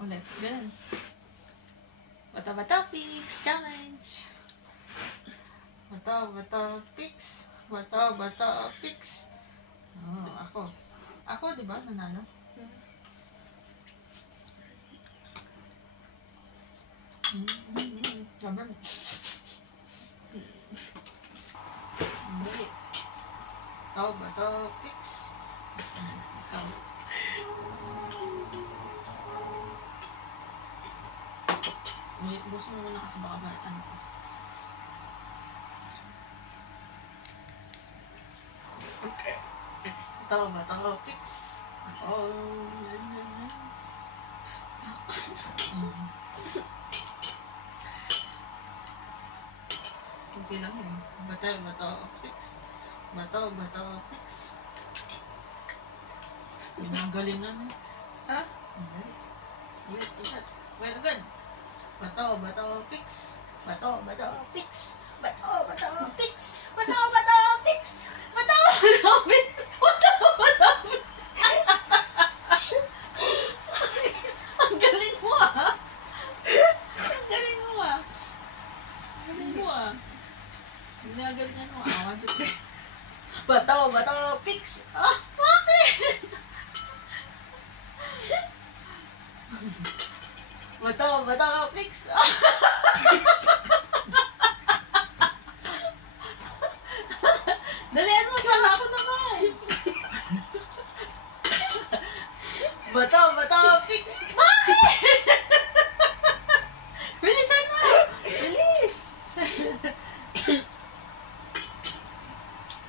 ulit. Ganun. Bata-bata fix challenge. Bata-bata fix. Bata-bata fix. Oh, ako. Ako, di ba? Nanalo. Sabar mo. Hindi. Bata-bata fix. Ikaw. Bus mo muna kasi baka ba, ano pa. Okay. Ito ba? Ito, fix. Oh, okay lang yun. Bata, fix. Bata, fix. Yun ang galing na eh. Ha? Yes, well, good. Bato, fix. Bato, fix. Bato, fix. Bato, fix. Bato, fix. Ang galing mo ah. Ang galing mo ah. Ang galing mo ah. Ginaganyan mo ah. Bato, fix. Ah, bakit? Bato, fix. Dalian mo pala ako naman. Bato, fix. Bakit? Bilisan mo. Bilis.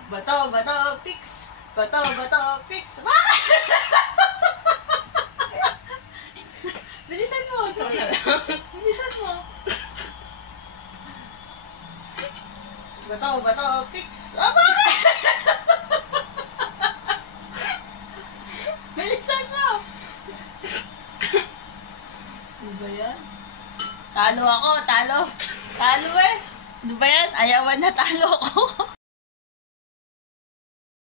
Bato, fix. Bato, fix. Bakit? Bilisan mo. Bilisan mo. Bato, fix. Ah, bakit? Bilisan mo. Ano ba yan? Talo ako, talo. Talo eh. Ano ba yan? Ayawan na talo ako.